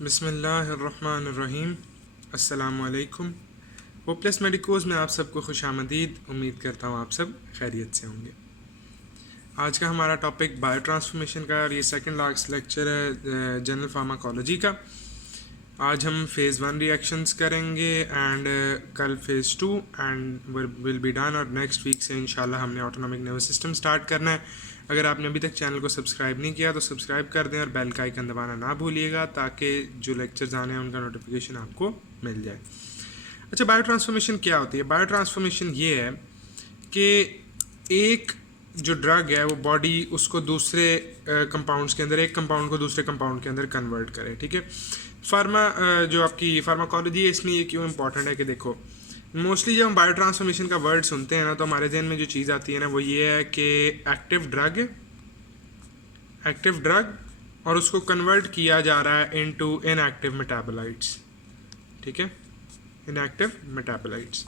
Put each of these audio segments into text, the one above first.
बिस्मिल्लाहिर्रहमानिर्रहीम। अस्सलामुअलैकुम। होपलेस मेडिकोज़ में आप सबको खुश आमदीद। उम्मीद करता हूँ आप सब खैरियत से होंगे। आज का हमारा टॉपिक बायो ट्रांसफॉर्मेशन का और ये सेकंड लास्ट लेक्चर है जनरल फार्माकोलॉजी का। आज हम फ़ेज़ 1 रिएक्शंस करेंगे एंड कल phase 2 and will be done. और नेक्स्ट वीक से इंशाल्लाह हमने ऑटोनॉमिक नर्वस सिस्टम स्टार्ट करना है। अगर आपने अभी तक चैनल को सब्सक्राइब नहीं किया तो सब्सक्राइब कर दें और बेल का आइकन दबाना ना भूलिएगा ताकि जो लेक्चर्स आने हैं उनका नोटिफिकेशन आपको मिल जाए। अच्छा, बायो ट्रांसफॉर्मेशन क्या होती है? बायो ट्रांसफॉर्मेशन ये है कि एक जो ड्रग है वो बॉडी उसको दूसरे कंपाउंड्स के अंदर, एक कंपाउंड को दूसरे कंपाउंड के अंदर कन्वर्ट करे। ठीक है, जो आपकी फार्माकोलॉजी है इसमें ये क्यों इंपॉर्टेंट है कि देखो, मोस्टली जब हम बायो ट्रांसफॉर्मेशन का वर्ड सुनते हैं ना तो हमारे जहन में जो चीज़ आती है ना वो ये है कि एक्टिव ड्रग और उसको कन्वर्ट किया जा रहा है इनटू इनएक्टिव मेटाबोलाइट्स। ठीक है, इनएक्टिव मेटाबोलाइट्स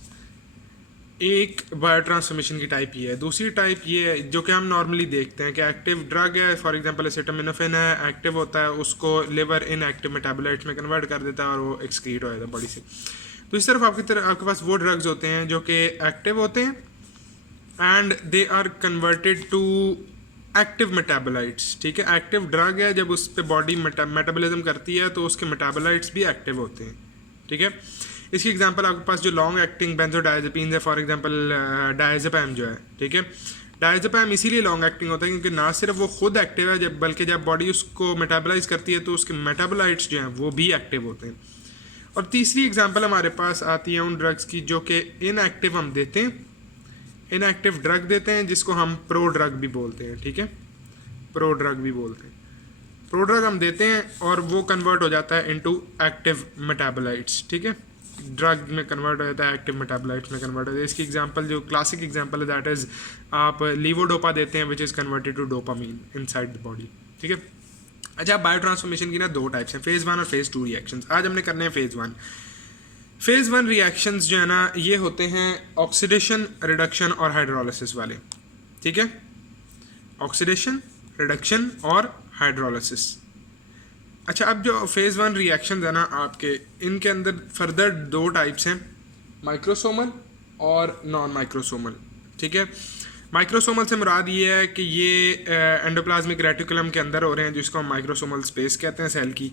एक बायो ट्रांसफॉर्मेशन की टाइप ये है। दूसरी टाइप ये है जो कि हम नॉर्मली देखते हैं कि एक्टिव ड्रग है, फॉर एग्जांपल एसिटामिनोफेन है, एक्टिव होता है, उसको लिवर इनएक्टिव मेटाबोलाइट्स में कन्वर्ट कर देता है और वो एक्सक्रीट हो जाता है बॉडी से। तो इस तरफ आपके पास वो ड्रग्स होते हैं जो कि एक्टिव होते हैं and they are converted to active metabolites. ठीक है, एक्टिव ड्रग है, जब उस पर बॉडी मेटाबोलिज्म करती है तो उसके मेटाबोलाइट्स भी एक्टिव होते हैं। ठीक है, इसकी एग्जांपल आपके पास जो लॉन्ग एक्टिंग बेंजोडायजेपिन है, फॉर एग्जांपल डायजेपैम जो है। ठीक है, डायजेपैम इसीलिए लॉन्ग एक्टिंग होता है क्योंकि ना सिर्फ वो खुद एक्टिव है बल्कि जब बॉडी उसको मेटाबोलाइज करती है तो उसके मेटाबोलाइट्स जो हैं वो भी एक्टिव होते हैं। और तीसरी एग्जांपल हमारे पास आती है उन ड्रग्स की जो कि इनएक्टिव हम देते हैं, इनएक्टिव ड्रग देते हैं जिसको हम प्रो ड्रग भी बोलते हैं। ठीक है, प्रो ड्रग भी बोलते हैं। प्रो ड्रग हम देते हैं और वो कन्वर्ट हो जाता है इनटू एक्टिव मेटाबोलाइट्स। ठीक है, ड्रग में कन्वर्ट हो जाता है, एक्टिव मेटाबोलाइट्स में कन्वर्ट हो जाता है। इसकी एग्जांपल जो क्लासिक एग्जांपल है दैट इज आप लीवोडोपा देते हैं which is converted to dopamine inside the body. ठीक है, अच्छा, बायो ट्रांसफॉर्मेशन की ना दो टाइप्स हैं, फेज़ 1 और फेज़ 2 रिएक्शंस। आज हमने करने हैं फेज़ 1। फेज़ 1 रिएक्शंस जो है ना ये होते हैं ऑक्सीडेशन, रिडक्शन और हाइड्रोलिसिस वाले। ठीक है, ऑक्सीडेशन, रिडक्शन और हाइड्रोलिसिस। अच्छा, अब जो फेज़ 1 रिएक्शन है ना आपके, इनके अंदर फर्दर दो टाइप्स हैं, माइक्रोसोमल और नॉन माइक्रोसोमल। ठीक है, माइक्रोसोमल से मुराद ये है कि ये एंडोप्लाज्मिक रेटिकुलम के अंदर हो रहे हैं जिसको हम माइक्रोसोमल स्पेस कहते हैं सेल की।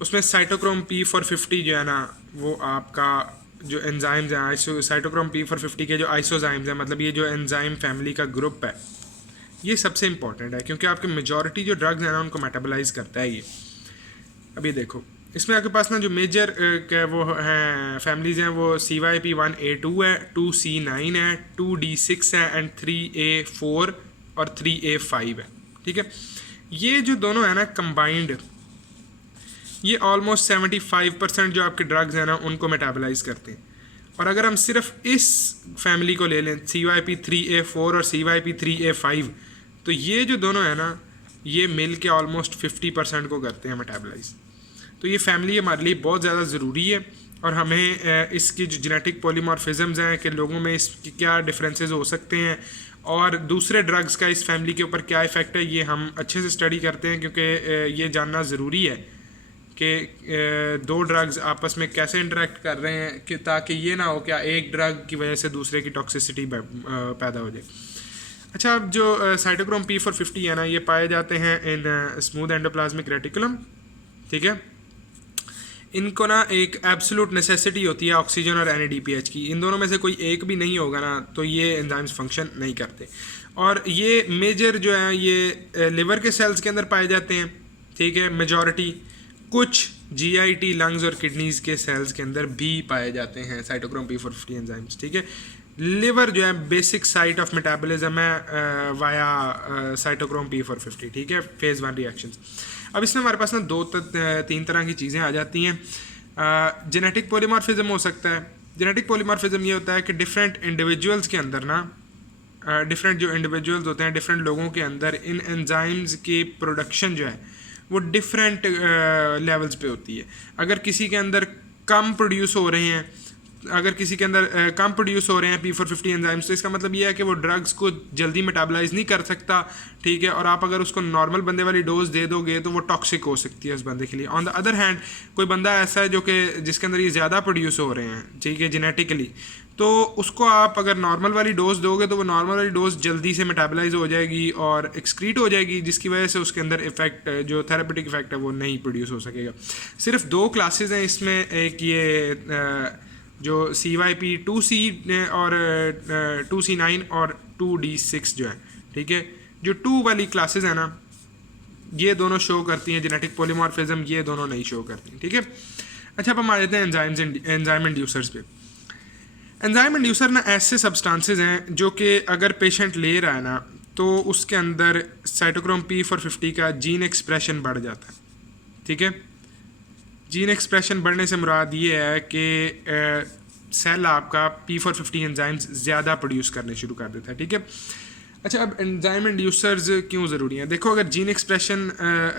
उसमें साइटोक्रोम P450 जो है ना वो आपका जो एंजाइम्स हैं, साइटोक्रोम P450 के जो आइसोजाइम्स हैं, मतलब ये जो एंजाइम फैमिली का ग्रुप है, ये सबसे इंपॉर्टेंट है क्योंकि आपके मेजॉरिटी जो ड्रग्स हैं ना उनको मेटाबोलाइज करता है ये। अभी देखो, इसमें आपके पास ना जो मेजर वो हैं फैमिलीज हैं वो CYP1A2 है, 2C9 है, 2D6 है एंड 3A4 और 3A5 है। ठीक है, ये जो दोनों है ना कंबाइंड, ये ऑलमोस्ट 75% जो आपके ड्रग्स हैं ना उनको मेटाबोलाइज करते हैं। और अगर हम सिर्फ इस फैमिली को ले लें, CYP3A4 और CYP3A5, तो ये जो दोनों है ना ये मिल के ऑलमोस्ट 50% को करते हैं मेटाबोलाइज। तो ये फैमिली हमारे लिए बहुत ज़्यादा ज़रूरी है और हमें इसकी जो जेनेटिक पॉलीमॉर्फिज्म्स हैं कि लोगों में इसकी क्या डिफरेंसेस हो सकते हैं और दूसरे ड्रग्स का इस फैमिली के ऊपर क्या इफ़ेक्ट है, ये हम अच्छे से स्टडी करते हैं क्योंकि ये जानना ज़रूरी है कि दो ड्रग्स आपस में कैसे इंटरेक्ट कर रहे हैं कि ताकि ये ना हो कि एक ड्रग की वजह से दूसरे की टॉक्सिसिटी पैदा हो जाए। अच्छा, अब जो साइटोक्रोम P450 है ना ये पाए जाते हैं इन स्मूथ एंडोप्लाज्मिक रेटिकुलम। ठीक है, इनको ना एक एब्सोल्यूट नेसेसिटी होती है ऑक्सीजन और NADPH की। इन दोनों में से कोई एक भी नहीं होगा ना तो ये एंजाइम्स फंक्शन नहीं करते। और ये मेजर जो है ये लिवर के सेल्स के अंदर पाए जाते हैं। ठीक है, मेजॉरिटी, कुछ GIT लंग्स और किडनीज के सेल्स के अंदर भी पाए जाते हैं साइटोक्रोम P450 एंजाइम्स। ठीक है, लिवर जो है बेसिक साइट ऑफ मेटाबॉलिज्म है वाया साइटोक्रोम P450। ठीक है, फेज़ 1 रिएक्शंस। अब इसमें हमारे पास ना तीन तरह की चीज़ें आ जाती हैं। जेनेटिक पॉलीमॉर्फिज्म हो सकता है। जेनेटिक पॉलीमॉर्फिज्म ये होता है कि डिफरेंट इंडिविजुअल्स के अंदर ना डिफरेंट जो इंडिविजुअल्स होते हैं, डिफरेंट लोगों के अंदर इन एंजाइम्स की प्रोडक्शन जो है वो डिफरेंट लेवल्स पे होती है। अगर किसी के अंदर कम प्रोड्यूस हो रहे हैं अगर किसी के अंदर कम प्रोड्यूस हो रहे हैं P450 एंजाइम्स, तो इसका मतलब ये है कि वो ड्रग्स को जल्दी मेटाबलाइज नहीं कर सकता, ठीक है। और आप अगर उसको नॉर्मल बंदे वाली डोज दे दोगे तो वो टॉक्सिक हो सकती है उस बंदे के लिए। ऑन द अदर हैंड कोई बंदा ऐसा है जो कि जिसके अंदर ये ज़्यादा प्रोड्यूस हो रहे हैं, ठीक है, जेनेटिकली, तो उसको आप अगर नॉर्मल वाली डोज दोगे तो वो नॉर्मल वाली डोज जल्दी से मेटाबलाइज हो जाएगी और एक्सक्रीट हो जाएगी, जिसकी वजह से उसके अंदर इफेक्ट, जो थेरेपेटिक इफेक्ट है, वो नहीं प्रोड्यूस हो सकेगा। सिर्फ 2 क्लासेस हैं इसमें, एक ये जो CYP 2C और 2C9 और 2D6 जो है, ठीक है, जो 2 वाली क्लासेस है ना, ये दोनों शो करती हैं जेनेटिक पॉलीमॉर्फिज्म, ये दोनों नहीं शो करती, ठीक है। अच्छा, अब हम आ जाते हैं एंजाइम इंड्यूसर्स पे। एंजाइम इंड्यूसर ना ऐसे सब्सटेंसेस हैं जो कि अगर पेशेंट ले रहा है ना, तो उसके अंदर साइटोक्रोम P450 का जीन एक्सप्रेशन बढ़ जाता है, ठीक है। जीन एक्सप्रेशन बढ़ने से मुराद ये है कि सेल आपका P450 एंजाइम्स ज़्यादा प्रोड्यूस करने शुरू कर देता है, ठीक है। अच्छा, अब एंजाइम इंड्यूसर्स क्यों ज़रूरी हैं? देखो, अगर जीन एक्सप्रेशन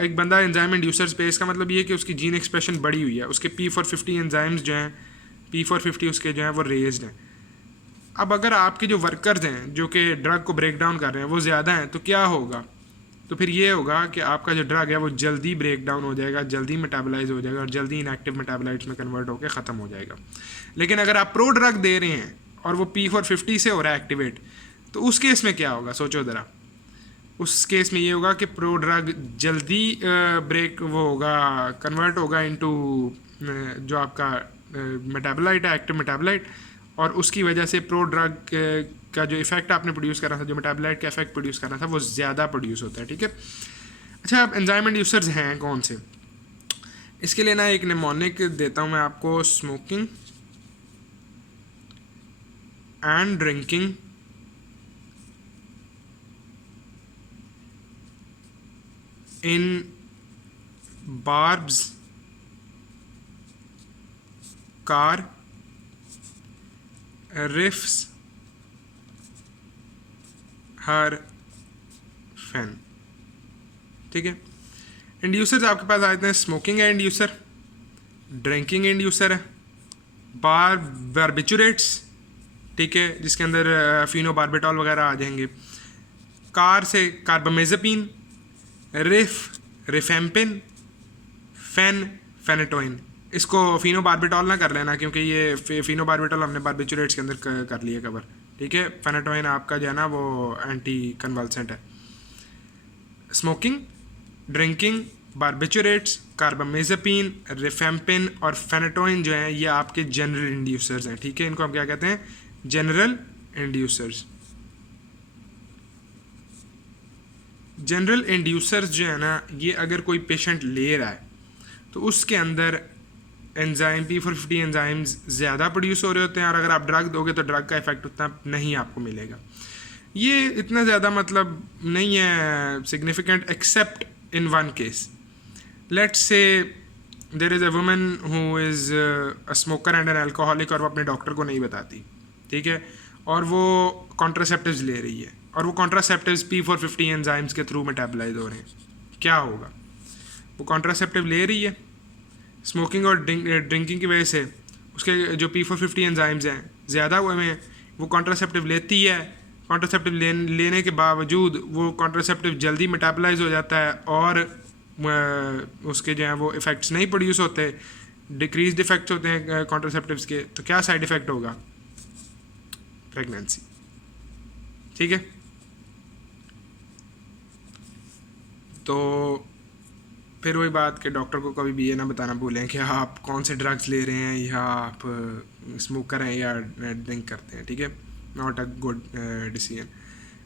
एक बंदा एंजाइम इंड्यूसर्स पे, इसका मतलब ये है कि उसकी जीन एक्सप्रेशन बढ़ी हुई है, उसके P450 एंजाइम्स जो हैं, P450 उसके जो हैं वो रेज्ड हैं। अब अगर आपके जो वर्कर्स हैं जो कि ड्रग को ब्रेक डाउन कर रहे हैं वो ज़्यादा हैं, तो क्या होगा? तो फिर ये होगा कि आपका जो ड्रग है वो जल्दी ब्रेक डाउन हो जाएगा, जल्दी मेटाबलाइज हो जाएगा और जल्दी इनएक्टिव मेटाबोलाइट्स में कन्वर्ट होकर ख़त्म हो जाएगा। लेकिन अगर आप प्रो ड्रग दे रहे हैं और वो P450 से हो रहा है एक्टिवेट, तो उस केस में क्या होगा? सोचो ज़रा। उस केस में ये होगा कि प्रो ड्रग जल्दी ब्रेक वो होगा, कन्वर्ट होगा इनटू जो आपका मेटाबोलाइट है, एक्टिव मेटाबोलाइट, और उसकी वजह से प्रो ड्रग का जो इफेक्ट आपने प्रोड्यूस करना था, जो मेटाबोलाइट का इफेक्ट प्रोड्यूस करना था, वो ज़्यादा प्रोड्यूस होता है, ठीक है। अच्छा, अब एंजाइम इंड्यूसर्स हैं कौन से? इसके लिए ना एक निमोनिक देता हूँ मैं आपको। Smoking and drinking in barbs car riffs her fan, ठीक है। इंड्यूसर्स आपके पास आ जाते हैं। स्मोकिंग है इंड्यूसर, ड्रिंकिंग इंड्यूसर है, बारबिचुरेट्स, ठीक है, जिसके अंदर फिनोबार्बिटॉल वगैरह आ जाएंगे। कार से कार्बामेज़ापिन, रिफेम्पिन, फेनेटोइन। इसको फिनोबार्बिटॉल ना कर लेना, क्योंकि ये फिनोबार्बिटॉल हमने बारबिचुरेट्स के अंदर कर लिया कवर, ठीक है। फेनेटोइन आपका जो है ना वो एंटी कन्वल्सेंट है। स्मोकिंग, ड्रिंकिंग, बारबिचुरेट्स, कार्बामेज़ापिन, रिफेम्पिन और फेनेटोइन जो है ये आपके जनरल इंड्यूसर्स हैं, ठीक है। इनको हम क्या कहते हैं? General inducers. जनरल इंड्यूसर्स जो है ना, ये अगर कोई पेशेंट ले रहा है तो उसके अंदर एंजाइम P450 एंजाइम्स ज़्यादा प्रोड्यूस हो रहे होते हैं, और अगर आप ड्रग दोगे तो ड्रग का इफेक्ट उतना नहीं आपको मिलेगा। ये इतना ज़्यादा मतलब नहीं है significant, except in one case. Let's say there is a woman who is a smoker and an alcoholic, और वो अपने डॉक्टर को नहीं बताती, ठीक है, और वो कॉन्ट्रासेप्टिव्स ले रही है, और वो कॉन्ट्रासेप्टिव्स P450 एंजाइम्स के थ्रू मेटाबलाइज हो रहे हैं। क्या होगा? वो कॉन्ट्रासेप्टिव ले रही है, स्मोकिंग और ड्रिंकिंग की वजह से उसके जो P450 एंजाइम्स हैं ज़्यादा हुए हैं, वो कॉन्ट्रासेप्टिव लेती है। कॉन्ट्रासेप्टिव लेने के बावजूद वो कॉन्ट्रासेप्टिव जल्दी मेटाबलाइज हो जाता है, और उसके जो हैं वो इफ़ेक्ट्स नहीं प्रोड्यूस होते, डिक्रीज इफेक्ट्स होते हैं कॉन्ट्रासेप्टिव्स के। तो क्या साइड इफ़ेक्ट होगा? प्रेगनेंसी, ठीक है। तो फिर वही बात कि डॉक्टर को कभी भी ये ना बताना भूलें कि आप कौन से ड्रग्स ले रहे हैं, या आप स्मोकर हैं या ड्रिंक करते हैं, ठीक है। Not a good decision.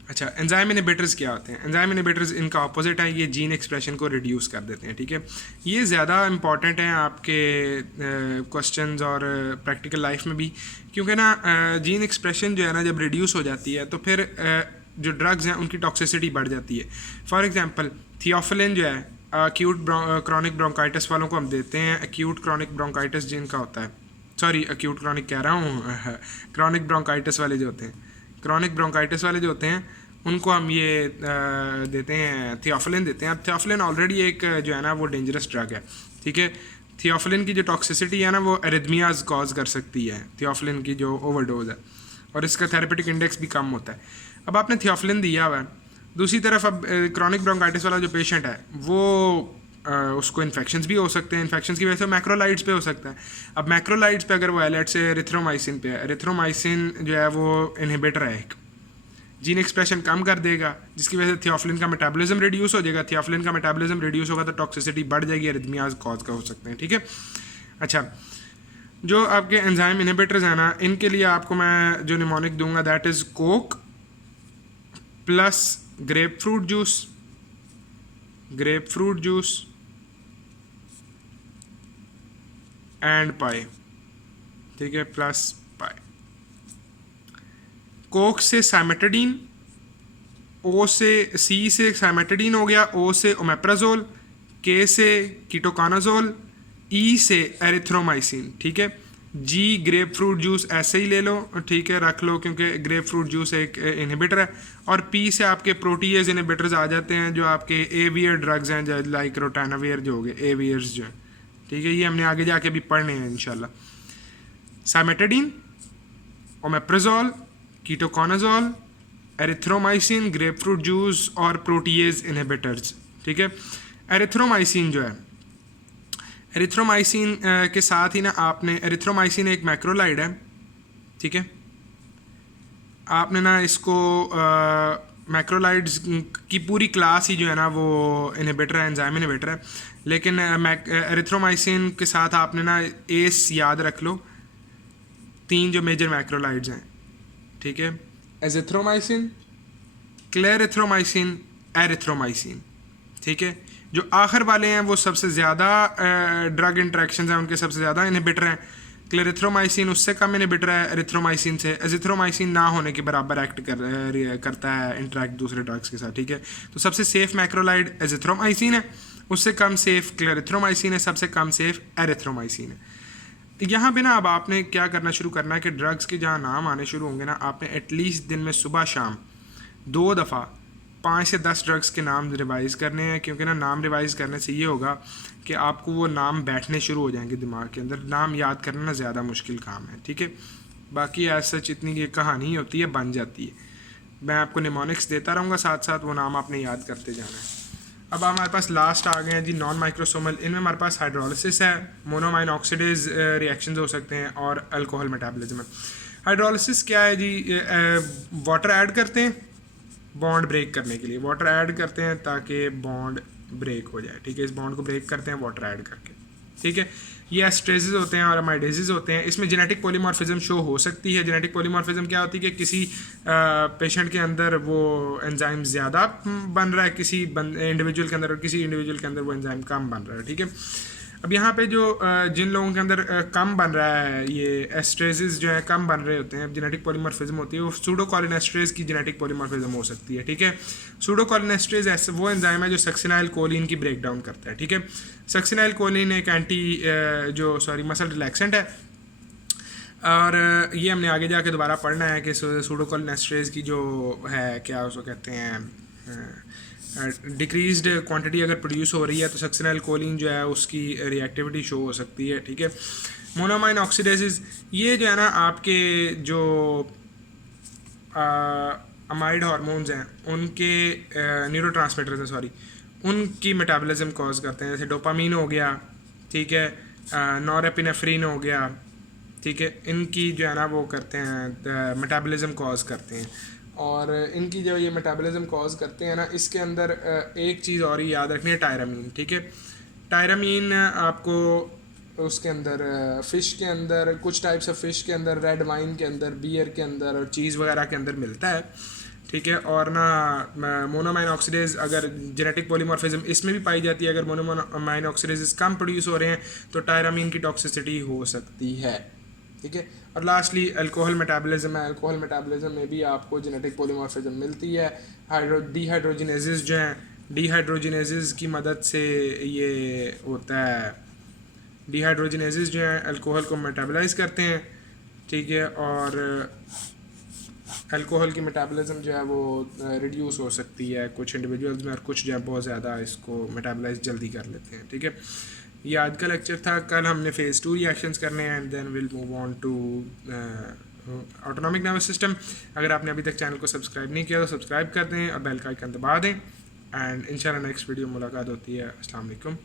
अच्छा, एंजाइम इनहिबिटर्स क्या होते हैं? एंजाइम इनहिबिटर्स इनका ऑपोजिट है, ये जीन एक्सप्रेशन को रिड्यूस कर देते हैं, ठीक है। ये ज़्यादा इंपॉर्टेंट हैं आपके क्वेश्चंस और प्रैक्टिकल लाइफ में भी, क्योंकि ना जीन एक्सप्रेशन जो है ना जब रिड्यूस हो जाती है तो फिर जो ड्रग्स हैं उनकी टॉक्सिसिटी बढ़ जाती है। फॉर एग्जांपल थियोफिलिन जो है एक्यूट क्रॉनिक ब्रोंकाइटिस वालों को हम देते हैं। एक्यूट क्रॉनिक ब्रोंकाइटिस जिनका होता है, सॉरी एक्यूट क्रॉनिक कह रहा हूँ, क्रॉनिक ब्रोंकाइटिस वाले जो होते हैं, क्रॉनिक ब्रोंकाइटिस वाले जो होते हैं उनको हम ये देते हैं, थियोफिलिन देते हैं। अब थियोफिलिन ऑलरेडी एक जो है ना वो डेंजरस ड्रग है, ठीक है। थियोफिलिन की जो टॉक्सिसिटी है ना वो एरिथमियाज कॉज कर सकती है, थियोफिलिन की जो ओवरडोज है, और इसका थेरेपेटिक इंडेक्स भी कम होता है। अब आपने थियोफिलिन दिया हुआ है, दूसरी तरफ अब क्रॉनिक ब्रोंकाइटिस वाला जो पेशेंट है वो उसको इन्फेक्शंस भी हो सकते हैं, इन्फेक्शंस की वजह से मैक्रोलाइड्स पे हो सकता है। अब मैक्रोलाइड्स पे अगर वो एलेट से एरिथ्रोमाइसिन पे है, एरिथ्रोमाइसिन जो है वो इनहिबिटर है, एक जीन एक्सप्रेशन कम कर देगा, जिसकी वजह से थियोफिलिन का मेटाबॉलिज्म रिड्यूस हो जाएगा। थियोफिलिन का मेटाबॉलिज्म रिड्यूस होगा तो टॉक्सिसिटी बढ़ जाएगी, एरिथमियाज कॉज का हो सकते हैं, ठीक है। अच्छा, जो आपके एंजाइम इनहिबिटर्स हैं ना, इनके लिए आपको मैं जो निमोनिक दूंगा that is Coke plus grep fruit juice and pi, ठीक है, प्लस पाई। कोक से साइमेटाडीन, ओ से सी से साइमेटाडीन हो गया, ओ से ओमेप्राजोल, के से कीटोकानाजोल, ई से एरिथ्रोमाइसिन, ठीक है। जी ग्रेप फ्रूट जूस ऐसे ही ले लो, ठीक है, रख लो क्योंकि ग्रेप फ्रूट जूस एक इनहिबिटर है। और पी से आपके प्रोटीएज इनहिबिटर्स आ जाते हैं जो आपके एवियर ड्रग्स हैं, लाइक रोटानावियर जो हो गए, एवियर्स जो है, ठीक है, ये हमने आगे जाके अभी पढ़ने हैं इंशाल्लाह। साइमेटाडीन, ओमेप्राजोल, कीटोकानाजोल, एरिथ्रोमाइसिन, ग्रेपफ्रूट जूस और प्रोटीएज इनहिबिटर्स, ठीक है। एरिथ्रोमाइसिन जो है, एरिथ्रोमाइसिन के साथ ही ना आपने, एरिथ्रोमाइसिन एक मैक्रोलाइड है, ठीक है, आपने ना इसको मैक्रोलाइड्स की पूरी क्लास ही जो है ना वो इनहिबिटर है, एंजाइम इनहिबिटर है, लेकिन एरिथ्रोमाइसिन के साथ आपने ना एस याद रख लो, 3 जो मेजर मैक्रोलाइड्स हैं, ठीक है, एजिथ्रोमाइसिन, क्लेरिथ्रोमाइसिन, एरिथ्रोमाइसिन, ठीक है। जो आखिर वाले हैं वो सबसे ज़्यादा ड्रग इंट्रैक्शन हैं उनके सबसे ज़्यादा इनहिबिटर हैं। क्लेरिथ्रोमाइसिन उससे कम इनहिबिटर है एरिथ्रोमाइसिन से, एजिथ्रोमाइसिन ना होने के बराबर एक्ट करता है इंट्रैक्ट दूसरे ड्रग्स के साथ, ठीक है। तो सबसे सेफ मैक्रोलाइड एजिथ्रोमाइसिन है, उससे कम सेफ क्लेरिथ्रोमाइसिन है, सबसे कम सेफ एरिथ्रोमाइसिन है। यहाँ पे ना अब आपने क्या करना शुरू करना है कि ड्रग्स के जहाँ नाम आने शुरू होंगे ना, आपने एटलीस्ट दिन में सुबह शाम 2 दफ़ा 5 से 10 ड्रग्स के नाम रिवाइज़ करने हैं, क्योंकि ना नाम रिवाइज़ करने से ये होगा कि आपको वो नाम बैठने शुरू हो जाएंगे दिमाग के अंदर। नाम याद करना ना ज़्यादा मुश्किल काम है, ठीक है। बाकी ऐसा सच इतनी ये कहानी होती है, बन जाती है। मैं आपको निमोनिक्स देता रहूँगा साथ साथ, वो नाम आपने याद करते जाना है। अब हमारे पास लास्ट आ गए हैं जी नॉन माइक्रोसोमल। इनमें हमारे पास हाइड्रोलिसिस है, मोनोमाइन ऑक्सीडेज रिएक्शंस हो सकते हैं और अल्कोहल मेटाबॉलिज्म है। हाइड्रोलिसिस क्या है जी, वाटर ऐड करते हैं बॉन्ड ब्रेक करने के लिए, वाटर ऐड करते हैं ताकि बॉन्ड ब्रेक हो जाए, ठीक है। इस बॉन्ड को ब्रेक करते हैं वाटर ऐड करके, ठीक है। ये एस्ट्रेजेस होते हैं और अमाइडेजेस होते हैं। इसमें जेनेटिक पॉलीमॉर्फिज्म शो हो सकती है। जेनेटिक पॉलीमॉर्फिज्म क्या होती है कि किसी पेशेंट के अंदर वो एंजाइम ज़्यादा बन रहा है किसी इंडिविजुअल के अंदर, और किसी इंडिविजुअल के अंदर वो एंजाइम कम बन रहा है, ठीक है। अब यहाँ पे जो जिन लोगों के अंदर कम बन रहा है, ये एस्ट्रेजेस जो है कम बन रहे होते हैं, जेनेटिक पॉलीमॉर्फिज्म होती है, वो सूडोकोलिनेस्ट्रेज की जेनेटिक पॉलीमॉर्फिज्म हो सकती है, ठीक है। सूडोकोलिनेस्ट्रेज ऐसे वो एंजाइम है जो सक्सिनाइल कोलिन की ब्रेक डाउन करता है, ठीक है। सक्सिनाइल कोलिन एक मसल रिलैक्सेंट है, और ये हमने आगे जाके दोबारा पढ़ना है कि सूडोकोलिनेस्ट्रेज की जो है क्या उसको कहते हैं, डिक्रीज्ड क्वांटिटी अगर प्रोड्यूस हो रही है तो सक्सिनाइल कोलिन जो है उसकी रिएक्टिविटी शो हो सकती है, ठीक है। मोनोमाइन ऑक्सीडेजेस, ये जो है ना आपके जो अमाइड हार्मोन्स हैं उनके न्यूरोट्रांसमीटर्स हैं, सॉरी, उनकी मेटाबॉलिज्म कॉज करते हैं। जैसे डोपामीन हो गया, ठीक है, नॉरेपिनेफ्रिन हो गया, ठीक है, इनकी जो है ना वो करते हैं मेटाबॉलिज्म कॉज करते हैं। और इनकी जो ये मेटाबॉलिज्म कॉज करते हैं ना, इसके अंदर एक चीज़ और ही याद रखनी है, टायरामीन, ठीक है। टायरामीन आपको उसके अंदर फ़िश के अंदर, कुछ टाइप्स ऑफ फ़िश के अंदर, रेड वाइन के अंदर, बियर के अंदर और चीज़ वगैरह के अंदर मिलता है, ठीक है। और ना मोनोमाइन ऑक्सीडेज अगर जेनेटिक पॉलीमॉर्फिज्म इसमें भी पाई जाती है, अगर मोनोमाइन ऑक्सीडेज कम प्रोड्यूस हो रहे हैं तो टायरामीन की टॉक्सिसिटी हो सकती है, ठीक है। और लास्टली अल्कोहल मेटाबॉलिज्म है। अल्कोहल मेटाबॉलिज्म में भी आपको जेनेटिक पॉलीमॉर्फिज्म मिलती है। डिहाइड्रोजिनेसिस जो हैं, डिहाइड्रोजिनेसिस की मदद से ये होता है, डिहाइड्रोजिनेसिस जो है अल्कोहल को मेटाबोलाइज करते हैं, ठीक है। और अल्कोहल की मेटाबॉलिज्म जो है वो रिड्यूस हो सकती है कुछ इंडिविजुअल्स में, और कुछ जो है बहुत ज़्यादा इसको मेटाबलाइज जल्दी कर लेते हैं। ठीक है, ये आज का लेक्चर था। कल हमने फेज़ 2 रिएक्शंस करने हैं and then will move on to autonomic nervous system. अगर आपने अभी तक चैनल को सब्सक्राइब नहीं किया तो सब्सक्राइब कर दें और बेल का आइकन दबा दें, एंड इंशाल्लाह नेक्स्ट वीडियो मुलाकात होती है। अस्सलाम वालेकुम।